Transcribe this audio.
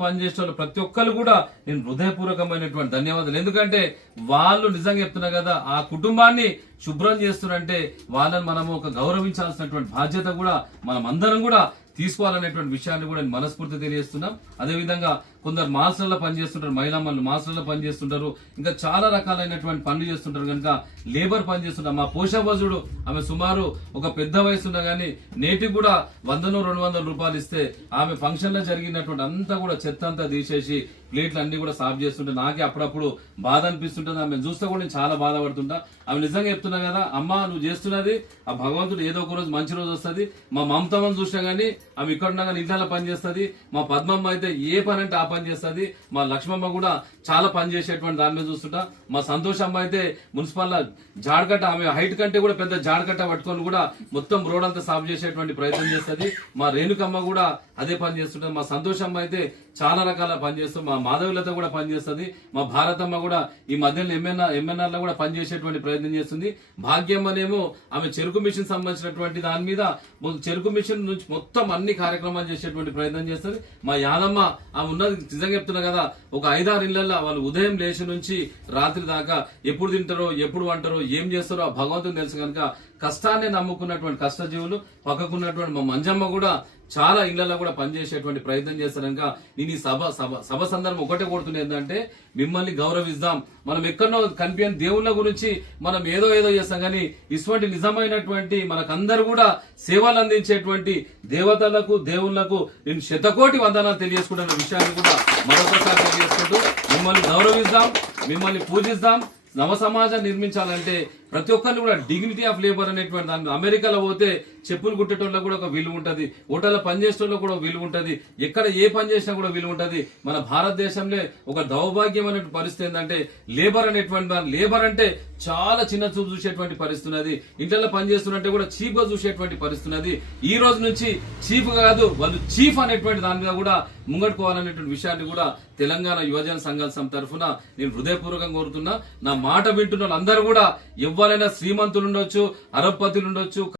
పనిచేసే వాళ్ళు ప్రతి ఒక్కరు కూడా నేను హృదయపూర్వకమైనటువంటి ధన్యవాదాలు. ఎందుకంటే వాళ్ళు నిజంగా చెప్తున్నా కదా ఆ కుటుంబాన్ని శుభ్రం చేస్తున్నారంటే వాళ్ళని మనము ఒక గౌరవించాల్సినటువంటి బాధ్యత కూడా మనం అందరం కూడా తీసుకోవాలనేటువంటి విషయాన్ని కూడా నేను మనస్ఫూర్తి తెలియజేస్తున్నాం. అదేవిధంగా కొందరు మాస్టర్లో పనిచేస్తుంటారు మహిళా మనులు మాస్టర్లో పనిచేస్తుంటారు ఇంకా చాలా రకాలైనటువంటి పనులు చేస్తుంటారు. కనుక లేబర్ పని చేస్తుంటారు. మా పోషాబజుడు ఆమె సుమారు ఒక పెద్ద వయసు ఉన్నా కానీ నేటికి కూడా వందను రెండు వందల రూపాయలు ఇస్తే ఆమె ఫంక్షన్లో జరిగినటువంటి అంతా కూడా చెత్త అంతా తీసేసి ప్లేట్లు అన్ని కూడా సాఫ్ చేస్తుంటే నాకే అప్పుడప్పుడు బాధ అనిపిస్తుంటుంది. ఆమె చూస్తే కూడా నేను చాలా బాధపడుతుంటా. ఆమె నిజంగా చెప్తున్నా కదా అమ్మ నువ్వు చేస్తున్నది ఆ భగవంతుడు ఏదో ఒక రోజు మంచి రోజు వస్తుంది. మా మమతమ్మని చూసినా కానీ ఆమె ఇక్కడ ఉండగా కానీ ఇళ్ళ పని చేస్తుంది. మా పద్మమ్మ అయితే ఏ పని అంటే ఆ పని చేస్తుంది. మా లక్ష్మమ్మ కూడా చాలా పని చేసేటువంటి దాని మీద చూస్తుంటా. మా సంతోషమ్మ అయితే మున్సిపల్ జాడకట్ట ఆమె హైట్ కంటే కూడా పెద్ద జాడకట్ట పట్టుకొని కూడా మొత్తం రోడ్ అంతా సాఫ్ చేసేటువంటి ప్రయత్నం చేస్తుంది. మా రేణుకమ్మ కూడా అదే పని చేస్తుంటుంది. మా సంతోషమ్మ అయితే చాలా రకాల పని చేస్తుంది. మా మాధవులతో కూడా పని చేస్తుంది. మా భారతమ్మ కూడా ఈ మధ్యలో ఎంఎన్ఆర్ ఎంఎన్ఆర్ కూడా పనిచేసేటువంటి ప్రయత్నం చేస్తుంది. భాగ్యమ్మనేమో ఆమె చెరుకు మిషన్ సంబంధించినటువంటి దాని మీద చెరుకు మిషన్ నుంచి మొత్తం అన్ని కార్యక్రమాలు చేసేటువంటి ప్రయత్నం చేస్తుంది మా యాదమ్మ ఆమె ఉన్నది నిజంగా చెప్తున్నా కదా ఒక ఐదారు ఇళ్ళలో వాళ్ళు ఉదయం లేచి నుంచి రాత్రి దాకా ఎప్పుడు తింటారో ఎప్పుడు వంటారో ఏం చేస్తారో ఆ భగవంతుని తెలుసు కనుక కష్టాన్ని నమ్ముకున్నటువంటి కష్టజీవులు పక్కకున్నటువంటి మా మంజమ్మ కూడా చాలా ఇళ్ళలో కూడా పనిచేసేటువంటి ప్రయత్నం చేస్తారనుక నేను ఈ సభ సభ సభ సందర్భం ఒకటే కోరుతున్నా ఏంటంటే మిమ్మల్ని గౌరవిద్దాం. మనం ఎక్కడో కనిపించని దేవుళ్ళ గురించి మనం ఏదో ఏదో చేస్తాం కానీ ఇటువంటి నిజమైనటువంటి మనకందరూ కూడా సేవలు అందించేటువంటి దేవతలకు దేవుళ్ళకు నేను శతకోటి వందనాలు తెలియజేసుకుంటున్న విషయాన్ని కూడా మరొకసారి తెలియజేసుకుంటూ మిమ్మల్ని గౌరవిద్దాం మిమ్మల్ని పూజిద్దాం. నవ సమాజం నిర్మించాలంటే ప్రతి ఒక్కరిని కూడా డిగ్నిటీ ఆఫ్ లేబర్ అనేటువంటి దాని అమెరికాలో పోతే చెప్పులు కుట్టేటోళ్ళకి కూడా ఒక విలువ ఉంటుంది. ఓటల్లో పని చేసేటోళ్ళకి కూడా విలువ ఉంటుంది. ఎక్కడ ఏ పని చేసినా కూడా విలువ ఉంటుంది. మన భారతదేశంలో ఒక దౌర్భాగ్యం అనే పరిస్థితి ఏంటంటే లేబర్ అనేటువంటి లేబర్ అంటే చాలా చిన్న చూపు చూసేటువంటి పరిస్థితి ఉన్నది. ఇంట్లో పని చేస్తున్నట్టే కూడా చీప్గా చూసేటువంటి పరిస్థితి ఉన్నది. ఈ రోజు నుంచి చీప్ కాదు వాళ్ళు చీఫ్ అనేటువంటి దాని మీద కూడా ముంగట్టుకోవాలనేటువంటి విషయాన్ని కూడా తెలంగాణ యువజన సంఘాల తరఫున నేను హృదయపూర్వకంగా కోరుతున్నా. నా మాట వింటున్న వాళ్ళందరూ కూడా ఎవ్వరైనా శ్రీమంతులు ఉండొచ్చు అరబ్పతులు ఉండొచ్చు